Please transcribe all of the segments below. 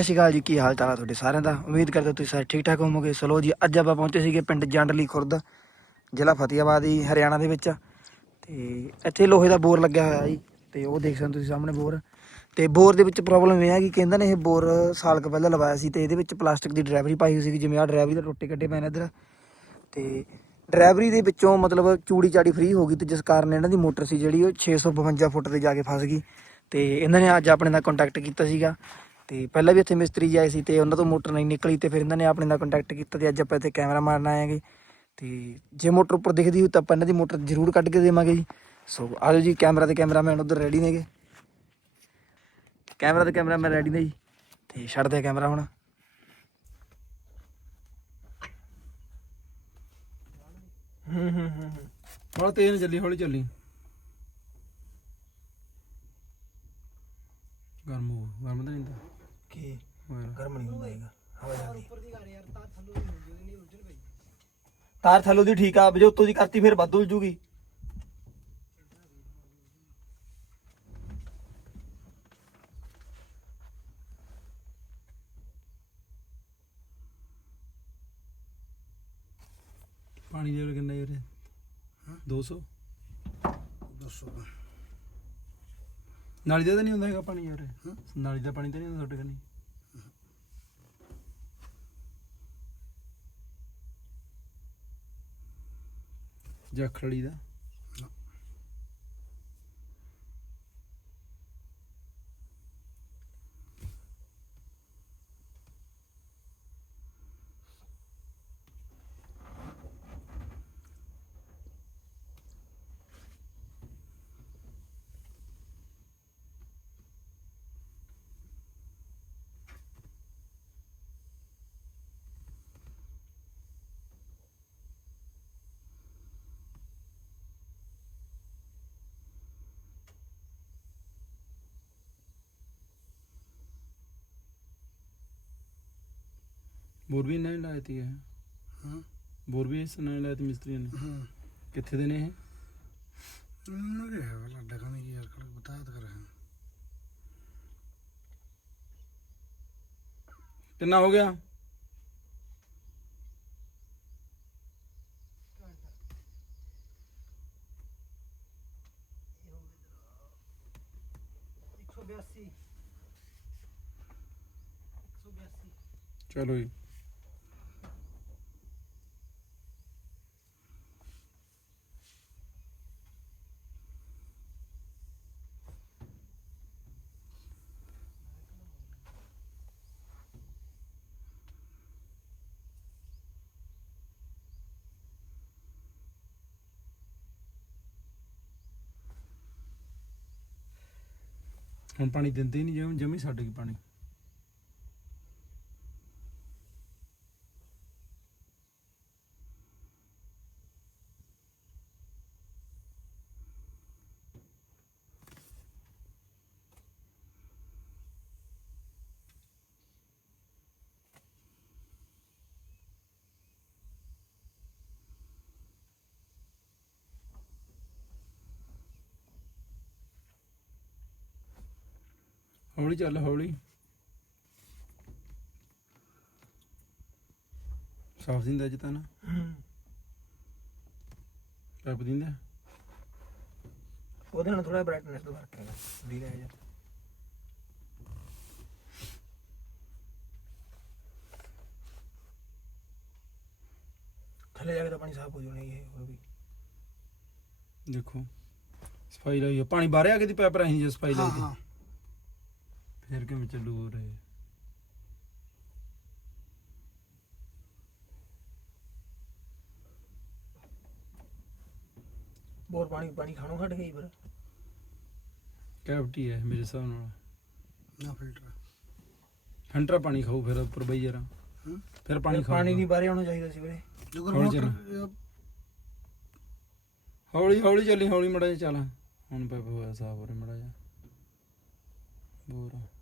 ਸਤਿ ਸ਼੍ਰੀ ਅਕਾਲ ਜੀ, ਕੀ ਹਾਲ ਚਾਲ ਆ ਤੁਹਾਡੇ ਸਾਰਿਆਂ ਦਾ? ਉਮੀਦ ਕਰਦਾ ਤੁਸੀਂ ਸਾਰੇ ਠੀਕ ਠਾਕ ਹੋਵੋਗੇ। ਸਲੋ ਜੀ, ਅੱਜ ਆਪਾਂ ਪਹੁੰਚੇ ਸੀਗੇ ਪਿੰਡ ਜੰਡਲੀ ਖੁਰਦ, ਜ਼ਿਲ੍ਹਾ ਫਤਿਆਬਾਦ ਹੀ ਹਰਿਆਣਾ ਦੇ ਵਿੱਚ। ਤੇ ਇੱਥੇ ਲੋਹੇ ਦਾ ਬੋਰ ਲੱਗਿਆ ਹੋਇਆ ਜੀ, ਤੇ ਉਹ ਦੇਖ ਸਕਦੇ ਹੋ ਤੁਸੀਂ ਸਾਹਮਣੇ ਬੋਰ। ਤੇ ਬੋਰ ਦੇ ਵਿੱਚ ਪ੍ਰੋਬਲਮ ਇਹ ਆ ਕਿ ਕਹਿੰਦੇ ਨੇ ਇਹ ਬੋਰ ਸਾਲ ਕੁ ਪਹਿਲਾਂ ਲਵਾਇਆ ਸੀ ਤੇ ਇਹਦੇ ਵਿੱਚ ਪਲਾਸਟਿਕ ਦੀ ਡਰਾਈਵਰੀ ਪਾਈ ਹੋਈ ਸੀ ਜਿਵੇਂ ਆਹ ਡਰਾਈਵਰੀ ਦੇ ਟੁੱਟੇ ਕੱਢੇ ਪਏ ਨੇ ਇੱਧਰ। ਤੇ ਡਰਾਈਵਰੀ ਦੇ ਵਿੱਚੋਂ ਮਤਲਬ ਚੂੜੀ ਚਾੜੀ ਫ੍ਰੀ ਹੋ ਗਈ ਤੇ ਜਿਸ ਕਾਰਨ ਇਹਨਾਂ ਦੀ ਮੋਟਰ ਸੀ ਜਿਹੜੀ ਉਹ 652 ਫੁੱਟ ਤੇ ਜਾ ਕੇ ਫਸ ਗਈ। ਤੇ ਇਹਨਾਂ ਨੇ ਅੱਜ ਆਪਣੇ ਨਾਲ ਕੰਟੈਕਟ ਕੀਤਾ ਸੀਗਾ। ਤੇ ਪਹਿਲਾਂ ਵੀ ਇੱਥੇ ਮਿਸਤਰੀ ਆਏ ਸੀ ਤੇ ਉਹਨਾਂ ਤੋਂ ਮੋਟਰ ਨਹੀਂ ਨਿਕਲੀ ਤੇ ਫਿਰ ਇਹਨਾਂ ਨੇ ਆਪਣੇ ਨਾਲ ਕੰਟੈਕਟ ਕੀਤਾ ਤੇ ਅੱਜ ਆਪਾਂ ਇੱਥੇ ਕੈਮਰਾ ਮਾਰਨ ਆਏਗੇ ਤੇ ਜੇ ਮੋਟਰ ਉੱਪਰ ਦਿਖਦੀ ਹੋ ਤਾਂ ਆਪਾਂ ਇਹਨਾਂ ਦੀ ਮੋਟਰ ਜ਼ਰੂਰ ਕੱਢ ਕੇ ਦੇਵਾਂਗੇ ਜੀ। ਸੋ ਆਜੋ ਜੀ ਕੈਮਰਾ ਤੇ ਕੈਮਰਾਮੈਨ ਉਧਰ ਰੈਡੀ ਨੇਗੇ। ਕੈਮਰਾ ਤੇ ਕੈਮਰਾਮੈਨ ਰੈਡੀ ਨੇ ਜੀ। ਤੇ ਛੱਡਦੇ ਕੈਮਰਾ ਹੁਣ। ਹੂੰ ਹੂੰ ਹੂੰ ਹੌਲੀ ਤੇਜ਼ ਚੱਲੀ, ਹੌਲੀ ਚੱਲੀ ਗਰਮ ਹੋ ਗਰਮ ਤਾਂ ਨਹੀਂ ਹੁੰਦਾ ਕੀ ਹੋਰ ਗਰਮ ਨਹੀਂ ਹੁੰਦਾ ਹੈਗਾ ਹਵਾ ਜਾਂਦੀ ਤਾਰ ਥੱਲੋਂ ਦੀ ਠੀਕ ਆ ਜੇ ਉੱਤੋਂ ਦੀ ਕਰਤੀ ਫਿਰ ਵੱਧ ਉਲ ਜੂਗੀ ਪਾਣੀ ਦੇ ਕਿੰਨਾ ਯਾਰ 200 200 ਨਾਲੀ ਦਾ ਤਾਂ ਨਹੀਂ ਹੁੰਦਾ ਹੈਗਾ ਪਾਣੀ ਯਾਰ। ਨਾਲੀ ਦਾ ਪਾਣੀ ਤਾਂ ਨਹੀਂ ਹੁੰਦਾ ਤੁਹਾਡੇ ਕਨੀ ਜਖੜੀ ਦਾ। ਬੋਰ ਵੀ ਇਹਨਾਂ ਨੇ ਲਾਇਆ ਤੀ ਇਹ। ਹਾਂ। ਬੋਰ ਵੀ ਇਸ ਨਾਲ ਲਾਇਆ ਤੀ ਮਿਸਤਰੀਆਂ ਨੇ। ਹਾਂ। ਕਿੱਥੇ ਦੇ ਨੇ ਇਹ? ਮੇਰੇ ਹੈ ਵਾਲਾ ਡਗਾਣੇ ਕੀ ਯਾਰ ਕਲ ਬਤਾ ਦ ਕਰ। ਹੈ ਕਿੰਨਾ ਹੋ ਗਿਆ? ਚਲੋ ਜੀ। ਹੁਣ ਪਾਣੀ ਦਿੰਦੇ ਹੀ ਨਹੀਂ ਜਿਵੇਂ ਜਮੀ ਛੱਡ ਗਈ ਪਾਣੀ। ਹੌਲੀ ਚੱਲ ਹੌਲੀ। ਸਾਫ਼ ਦਿੰਦਾ ਅੱਜ ਤਾਂ ਨਾ। ਪੈਪ ਦਿੰਦਾ। ਉਹਦੇ ਨਾਲ ਥੋੜਾ ਬ੍ਰਾਈਟਨੈਸ ਦਾ ਫ਼ਰਕ ਹੈਗਾ ਵੀਹ ਹਜ਼ਾਰ ਥੱਲੇ ਜਾ ਕੇ ਤਾਂ ਪਾਣੀ ਸਾਫ਼ ਹੋ ਜਾਣਾ ਇਹ ਹੋਰ ਵੀ। ਦੇਖੋ ਸਫ਼ਾਈ ਲਈ। ਪਾਣੀ ਬਾਹਰ ਆ ਕੇ ਦੀ ਪੈਪ ਰਾਹੀਂ ਜੇ ਸਫ਼ਾਈ ਹਾਂ ਲਈ ਹਾਂ। ਫਿਰ ਕਿਵੇਂ ਚੱਲੂ ਹੋ ਰਹੇ? ਬੋਰ ਪਾਣੀ ਪਾਣੀ ਖਾਣੋਂ ਹਟ ਗਈ ਪਰ ਕੈਵਟੀ ਹੈ ਮੇਰੇ ਹਿਸਾਬ ਨਾਲ। ਨਾ ਫਿਲਟਰ। ਫਿਲਟਰ ਪਾਣੀ ਖਾਊ ਫਿਰ ਉੱਪਰ ਬਈ ਜਰਾ। ਹੂੰ? ਫਿਰ ਪਾਣੀ ਖਾਊ ਪਾਣੀ ਨਹੀਂ ਬਾਰੇ ਆਉਣਾ ਚਾਹੀਦਾ ਸੀ ਵੀਰੇ। ਜੇਕਰ ਹੌਲੀ ਮੋਟਰ ਚੱਲ। ਹੌਲੀ ਹੌਲੀ ਚੱਲੀ ਹੌਲੀ ਮੜਾ ਜਿਹਾ ਚੱਲ। ਹੁਣ ਪੈਪ ਹੋਇਆ ਸਾਫ਼ ਹੋ ਰਿਹਾ ਮੜਾ ਜਿਹਾ। ਬੋਰ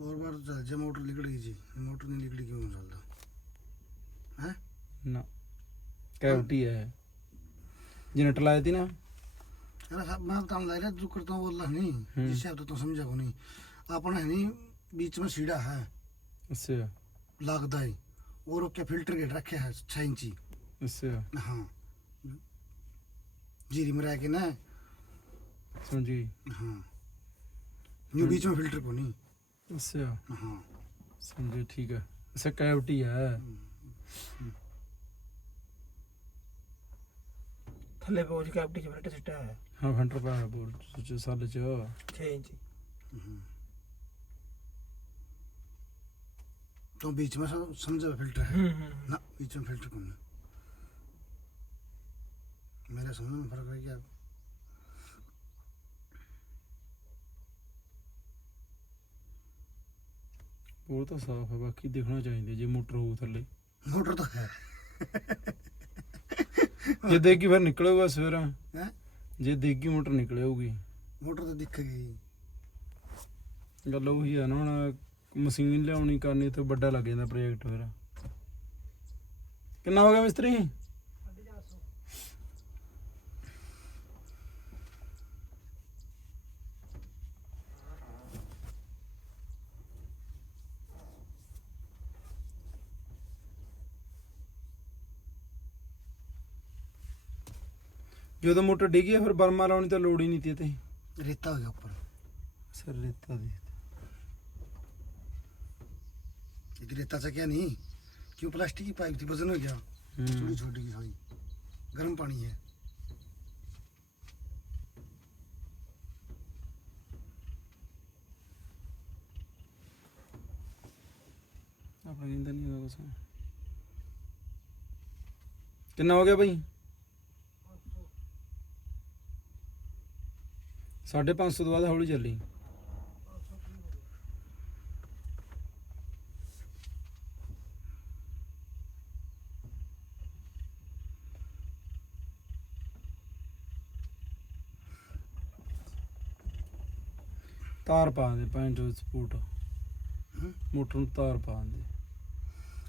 और बार तो चल जाए मोटर निकल गई जी मोटर नहीं निकली क्यों चलता है ना कैविटी है जनरेटर लाया थी ना अरे साहब मैं काम ला रहा तू करता हूँ बोला नहीं जिससे अब तो तुम समझा को नहीं अपना है नहीं बीच में सीढ़ा है अच्छा लागदा है और क्या फिल्टर गेट रखे है छः इंची अच्छा हाँ जीरी में रह के ना समझी हाँ न्यू बीच में फिल्टर को नहीं ਅੱਛਾ हाँ ਸਮਝੀ ਠੀਕ ਹੈ ਅੱਛਾ ਕੈਵਿਟੀ ਹੈ ਥੱਲੇ ਪਹੁੰਚ ਕੇ ਆਪਣੀ ਜਬਰਟ ਸਿੱਟਾ ਹੈ ਹਾਂ ਫੰਟਰ ਪਾਇਆ ਬੋਰ ਚ ਸਾਲ ਚ 6 ਇੰਚ तो बीच में सब समझा फिल्टर है ना बीच में फिल्टर को नहीं मेरे समझ में फर्क रह गया ਉਹ ਤਾਂ ਸਾਫ਼ ਹੈ ਬਾਕੀ ਦੇਖਣਾ ਚਾਹੀਦਾ ਜੇ ਮੋਟਰ ਹੋਊ ਥੱਲੇ। ਮੋਟਰ ਤਾਂ ਹੈ। ਜੇ ਦੇਖੀ ਫਿਰ ਨਿਕਲੇਗਾ ਸਵੇਰਾ। ਹੈ? ਜੇ ਦੇਖੀ ਮੋਟਰ ਨਿਕਲੇਗੀ ਮੋਟਰ ਤਾਂ ਦਿਖ ਗਈ। ਗੱਲ ਉਹੀ ਆ ਨਾ ਹੁਣ ਮਸ਼ੀਨ ਲਿਆਉਣੀ ਕਰਨੀ ਤੇ ਵੱਡਾ ਲੱਗ ਜਾਂਦਾ ਪ੍ਰੋਜੈਕਟ ਫਿਰ। ਕਿੰਨਾ ਹੋ ਗਿਆ ਮਿਸਤਰੀ? ਜਦੋਂ ਮੋਟਰ ਡਿੱਗੀ ਫਿਰ ਬਰਮਾ ਲਾਉਣੀ ਤਾਂ ਲੋੜ ਹੀ ਨਹੀਂ ਤੀ ਤੇ ਰੇਤਾ ਹੋ ਗਿਆ ਉੱਪਰ। ਸਰ ਰੇਤਾ ਦੇ ਇਹ ਰੇਤਾ ਚੱਕਿਆ ਨਹੀਂ ਕਿਉਂ ਪਲਾਸਟਿਕ ਦੀ ਪਾਈਪ ਦੀ ਵਜ਼ਨ ਹੋ ਗਿਆ? ਥੋੜੀ ਛੋਟੀ ਜਿਹੀ ਹੋਈ ਗਰਮ ਪਾਣੀ ਹੈ। ਆਪਣੇ ਨਹੀਂ ਤਾਂ ਨਹੀਂ ਹੋਇਆ ਕਿੰਨਾ ਹੋ ਗਿਆ ਭਾਈ 550 ਤੋਂ ਬਾਅਦ ਹੌਲੀ ਚੱਲੀ ਤਾਰ ਪਾ ਦੇ ਪੈਂਟ ਸਪੋਰਟ हम्म? ਮੋਟਰ ਨੂੰ ਤਾਰ ਪਾ ਦੇ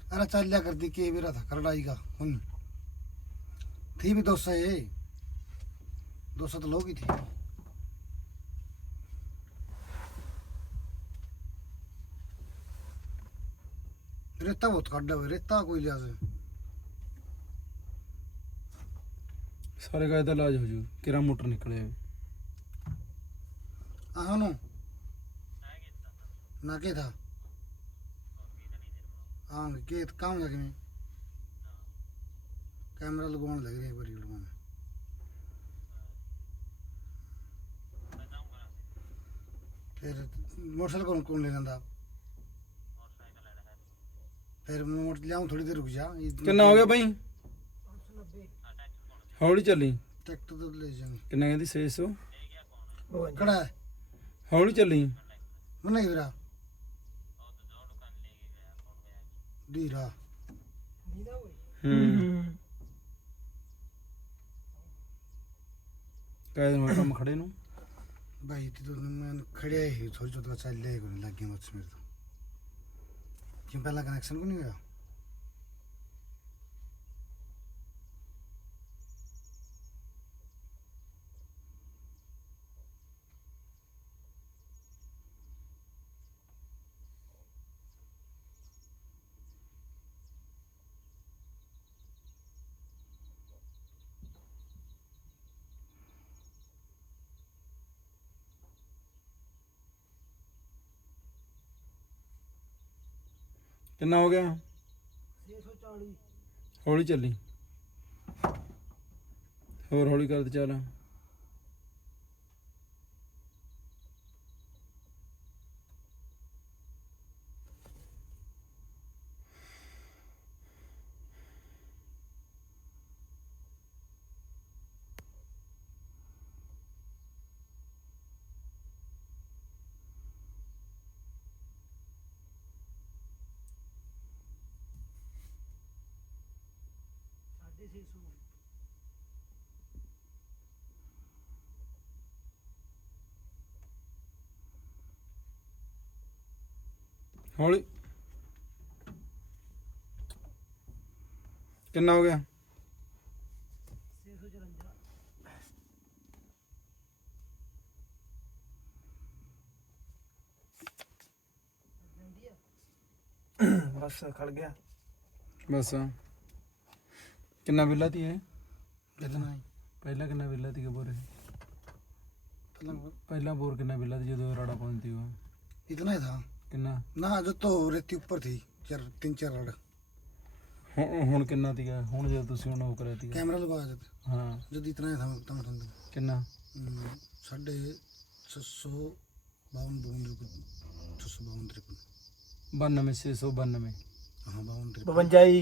अरे चल लिया करती के भी रहा था करड़ाई का हुन थी भी दो सौ ये दो सौ तो लोग ही थी ਰੇਤਾ ਬਹੁਤ ਕੱਢ ਲਵੇ ਰੇਤਾ ਕੋਈ ਲਿਆ ਸੇ ਸਾਰੇ ਗਾਇ ਦਾ ਇਲਾਜ ਹੋ ਜੂ ਕਿਰਾ ਮੋਟਰ ਨਿਕਲੇ ਆਹ ਨੂੰ ਨਾ ਕੇ ਥਾ ਹਾਂ ਕੇ ਕੰਮ ਲੱਗ ਨਹੀਂ ਕੈਮਰਾ ਲਗਾਉਣ ਲੱਗ ਰਿਹਾ ਇੱਕ ਵਾਰੀ ਲਗਵਾਉਣ ਫਿਰ ਮੋਟਰਸਾਈਕਲ ਕੋਣ ਕੋਣ ਲੈ ਜਾਂਦਾ ਫਿਰ ਮੋੜ ਲਿਆਉਂ ਥੋੜੀ ਦੇਰ ਰੁਕ ਜਾ ਕਿੰਨਾ ਹੋ ਗਿਆ ਬਾਈ? 890 ਹੌਲੀ ਚੱਲੀ। ਟਰੈਕਟਰ ਤੋਂ ਲੈ ਜਾ ਕਿੰਨਾ ਕਹਿੰਦੀ 600 ਕੜਾ ਹੌਲੀ ਚੱਲੀ। ਨਹੀਂ ਵੀਰਾ? ਢੀਰਾ। ਨੀਦਾ ਹੋਈ ਹੂੰ ਕਾਇਦ ਨੂੰ ਕੰਮ ਖੜੇ ਨੂੰ। ਬਾਈ ਤੇ ਤੁਹਾਨੂੰ ਮੈਂ ਖੜਿਆ ਹੀ ਥੋੜੀ ਚੋਤ ਚੱਲੇ ਗੁਣ ਲੱਗੇ ਮੱਛ ਮੇਰੇ ਤੋਂ। मुझसे मेरे तो क्यों पहला ਕਿੰਨਾ ਹੋ ਗਿਆ? 640 ਹੌਲੀ ਚੱਲੀ। ਹੋਰ ਹੌਲੀ ਕਰ ਤੇ ਚੱਲ। ਹੌਲੀ। ਕਿੰਨਾ ਹੋ ਗਿਆ? ਬਸ ਖੜ ਗਿਆ। ਬਸ। ਕਿੰਨਾ ਬਿੱਲਾ ਤੀ ਇਹ कितना है ਪਹਿਲਾਂ ਕਿੰਨਾ ਬਿੱਲਾ ਤੀ ਬੋਰ पलंग ਪਹਿਲਾਂ ਬੋਰ ਕਿੰਨਾ ਬਿੱਲਾ ਤੀ ਜਦੋਂ ਰਾੜਾ ਪਾਉਂਦੀ ਉਹ इतना ही था ਕਿੰਨਾ ना जो तो रेती ऊपर थी चार तीन चार रड ਹੁਣ ਹੁਣ ਕਿੰਨਾ ਤੀਗਾ ਹੁਣ ਜਦੋਂ ਤੁਸੀਂ ਹੁਣ ਉਹ ਕਰਿਆ ਤੀਗਾ कैमरा लगवाया जब ਹਾਂ जब इतना ही था तम तम ਕਿੰਨਾ साढ़े छः सौ बावन बावन रुपये छः सौ बावन तिरपन 92692 हाँ बावन तिरपन 52 ਜੀ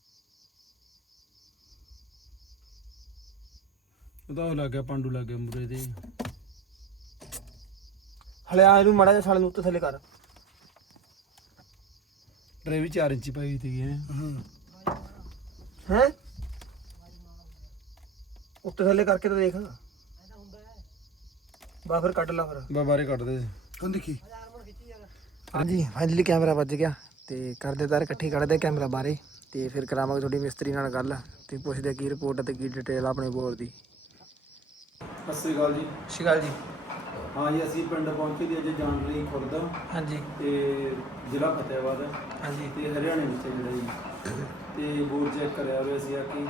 ਉਹਦਾ ਉਹ ਲੱਗ ਪਾਂਡੂ ਲੱਗ ਮੁਰੇ ਦੇ। ਹਲਿਆ ਇਹਨੂੰ ਮੜਾ ਜਿਹਾ ਸਾਲੇ ਨੂੰ ਉੱਤੇ ਥੱਲੇ ਕਰ। ਟਰੇ ਵੀ 4 ਇੰਚੀ ਪਾਈ ਤੀ ਹੈ। ਹੈ? ਉੱਤੇ ਥੱਲੇ ਕਰਕੇ ਤਾਂ ਦੇਖ। ਬਾ ਫਿਰ ਕੱਢ ਲਾ ਫਿਰ। ਬਾਬਾਰੇ ਕੱਢਦੇ ਕੰਨ ਦੇਖੀ? ਹਾਂਜੀ ਫਾਈਨਲੀ ਕੈਮਰਾ ਵੱਜ ਗਿਆ ਤੇ ਕਰਦੇ ਤਾਰ ਇਕੱਠੀ ਕੱਢਦੇ ਕੈਮਰਾ ਬਾਰੇ ਤੇ ਫਿਰ ਕਰਾਵਾਂਗੇ ਤੁਹਾਡੀ ਮਿਸਤਰੀ ਨਾਲ ਗੱਲ ਤੇ ਪੁੱਛਦੇ ਕੀ ਰਿਪੋਰਟ ਤੇ ਕੀ ਡਿਟੇਲ ਆਪਣੇ ਬੋਰ ਦੀ। ਸਤਿ ਸ੍ਰੀ ਅਕਾਲ ਜੀ। ਸ਼ਿਕਾਲ ਜੀ। ਹਾਂ ਜੀ ਅਸੀਂ ਪਿੰਡ ਪਹੁੰਚੇ ਦੀ ਅੱਜ ਜਾਣ ਲਈ ਖੁਰਦ। ਹਾਂਜੀ। ਤੇ ਜ਼ਿਲ੍ਹਾ ਫਤਿਆਬਾਦ ਹਾਂਜੀ। ਤੇ ਹਰਿਆਣੇ ਵਿੱਚ ਹੈ ਜਿਹੜਾ ਜੀ। ਤੇ ਬੋਰ ਚੈੱਕ ਕਰਿਆ ਹੋਇਆ ਸੀ ਆ ਕਿ।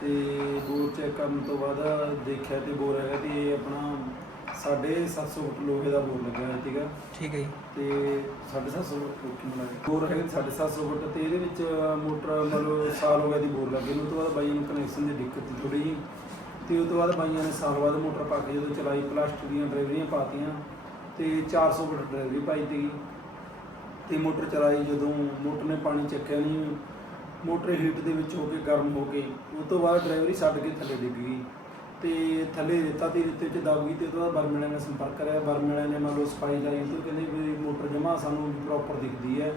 ਤੇ ਬੋਰ ਚੈੱਕ ਕਰਨ ਤੋਂ ਬਾਅਦ ਦੇਖਿਆ ਤੇ ਬੋਰ ਹੈਗਾ ਤੇ ਇਹ ਆਪਣਾ 750 ਫੁੱਟ ਲੋਹੇ ਦਾ ਬੋਰ ਲੱਗਿਆ ਹੋਇਆ ਸੀਗਾ। ਠੀਕ ਹੈ ਜੀ। ਤੇ 750 ਫੁੱਟ ਕਿੰਨਾ ਹੈ ਬੋਰ ਹੈਗਾ 750 ਫੁੱਟ ਤੇ ਇਹਦੇ ਵਿੱਚ ਮੋਟਰ ਮਤਲਬ ਸਾਲ ਹੋ ਗਿਆ ਦੀ ਬੋਰ ਲੱਗੇ ਨੂੰ। ਤੋਂ ਬਾਅਦ ਬਾਈ ਨੂੰ ਕਨੈਕਸ਼ਨ ਦੀ ਦਿੱਕਤ ਥੋੜੀ ਜਿਹੀ ਤੇ ਉਸ ਤੋਂ ਬਾਅਦ ਬਾਈਆਂ ਨੇ ਸਾਲ ਬਾਅਦ ਮੋਟਰ ਪਾ ਕੇ ਜਦੋਂ ਚਲਾਈ ਪਲਾਸਟਿਕ ਦੀਆਂ ਡਰਾਈਵਰੀਆਂ ਪਾਤੀਆਂ ਤੇ 400 ਫੁੱਟ ਡਰਾਈਵਰੀ ਪਾਈ ਸੀਗੀ। ਤੇ ਮੋਟਰ ਚਲਾਈ ਜਦੋਂ ਮੋਟਰ ਨੇ ਪਾਣੀ ਚੱਕਿਆ ਨਹੀਂ ਮੋਟਰ ਹੀਟ ਦੇ ਵਿੱਚ ਹੋ ਕੇ ਗਰਮ ਹੋ ਕੇ ਉਸ ਤੋਂ ਬਾਅਦ ਡਰਾਈਵਰੀ ਛੱਡ ਕੇ ਥੱਲੇ ਡਿੱਗ ਗਈ। ਤੇ ਥੱਲੇ ਰੇਤਾ ਤੇ ਰੇਤੇ 'ਚ ਦਬ ਗਈ ਤੇ ਉਸ ਤੋਂ ਬਾਅਦ ਬਰਮੇਲੇ ਨਾਲ ਸੰਪਰਕ ਕਰਿਆ। ਬਰਮੇਲੇ ਨੇ ਮੰਨ ਲਓ ਸਫ਼ਾਈ ਲਾਈ ਤੇ ਉਹ ਕਹਿੰਦੇ ਵੀ ਮੋਟਰ ਜਮਾ ਸਾਨੂੰ ਪ੍ਰੋਪਰ ਦਿਖਦੀ ਹੈ।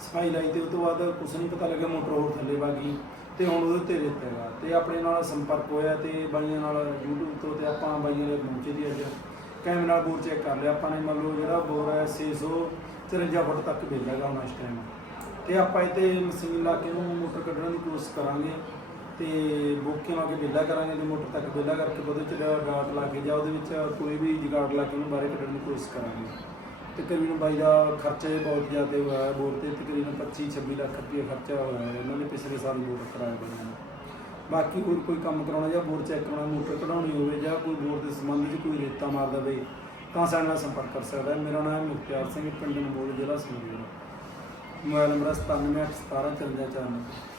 ਸਫ਼ਾਈ ਲਾਈ ਤੇ ਉਸ ਤੋਂ ਬਾਅਦ ਕੁਛ ਨਹੀਂ ਪਤਾ ਲੱਗਿਆ, ਮੋਟਰ ਹੋਰ ਥੱਲੇ ਵਗ ਗਈ। ਤੇ ਹੁਣ ਉਹਦੇ ਤੇ ਰੇਤਾ ਹੈਗਾ। ਤੇ ਆਪਣੇ ਨਾਲ ਸੰਪਰਕ ਹੋਇਆ ਤੇ ਬਾਈਆਂ ਨਾਲ YouTube ਤੋਂ ਤੇ ਆਪਾਂ ਬਾਈਆਂ ਦੇ ਪਹੁੰਚੇ ਦੀ ਅੱਜ ਕੈਮਰੇ ਨਾਲ ਬੋਰ ਚੈੱਕ ਕਰ ਲਿਆ। ਆਪਾਂ ਨੇ ਮੰਨ ਲਓ ਜਿਹੜਾ ਬੋਰ ਹੈ 653 ਫੁੱਟ ਤੱਕ ਬਿੱਲ ਹੈਗਾ ਹੁਣ ਇਸ ਟਾਈਮ ਤੇ ਆਪਾਂ ਇੱਥੇ ਮਸ਼ੀਨ ਲਾ ਕੇ ਉਹਨੂੰ ਮੋਟਰ ਕੱਢਣ ਦੀ ਕੋਸ਼ਿਸ਼ ਕਰਾਂਗੇ। ਤੇ ਬੋਕੇ ਲਾ ਕੇ ਬਿੱਲਾ ਕਰਾਂਗੇ ਤੇ ਮੋਟਰ ਤੱਕ ਬਿੱਲਾ ਕਰਕੇ ਉਹਦੇ ਚ ਗਾਟ ਲਾ ਕੇ ਜਾਂ ਉਹਦੇ ਵਿੱਚ ਕੋਈ ਵੀ ਜਗਾੜ ਲਾ ਕੇ ਉਹਨੂੰ ਬਾਹਰ ਕੱਢਣ ਦੀ ਕੋਸ਼ਿਸ਼ ਕਰਾਂਗੇ। ਤਕਰੀਬਨ ਬਾਈ ਦਾ ਖਰਚਾ ਇਹ ਬਹੁਤ ਜ਼ਿਆਦਾ ਹੋਇਆ ਹੈ ਬੋਰ ਤੇ ਤਕਰੀਬਨ 25 26 ਲੱਖ ਰੁਪਏ ਖਰਚਾ ਹੋਇਆ ਹੈ। ਇਹਨਾਂ ਨੇ ਪਿਛਲੇ ਸਾਲ ਬੋਰ ਕਰਾਇਆ ਬਣਿਆ ਬਾਕੀ ਹੋਰ ਕੋਈ ਕੰਮ ਕਰਾਉਣਾ ਜਾਂ ਬੋਰ ਚੈੱਕ ਕਰਾਉਣਾ, ਮੋਟਰ ਕਢਾਉਣੀ ਹੋਵੇ ਜਾਂ ਕੋਈ ਬੋਰ ਦੇ ਸੰਬੰਧ ਵਿੱਚ ਕੋਈ ਰੇਤਾ ਮਾਰ ਬਈ ਤਾਂ ਸਾਡੇ ਨਾਲ ਸੰਪਰਕ ਕਰ ਸਕਦਾ ਹੈ। ਮੇਰਾ ਨਾਮ ਮੁਖਤਿਆਰ ਸਿੰਘ, ਪਿੰਡ ਨਮੋਲ ਜ਼ਿਲ੍ਹਾ ਸੰਗਰੂਰ ਮੋਬਾਈਲ ਨੰਬਰ 9781175494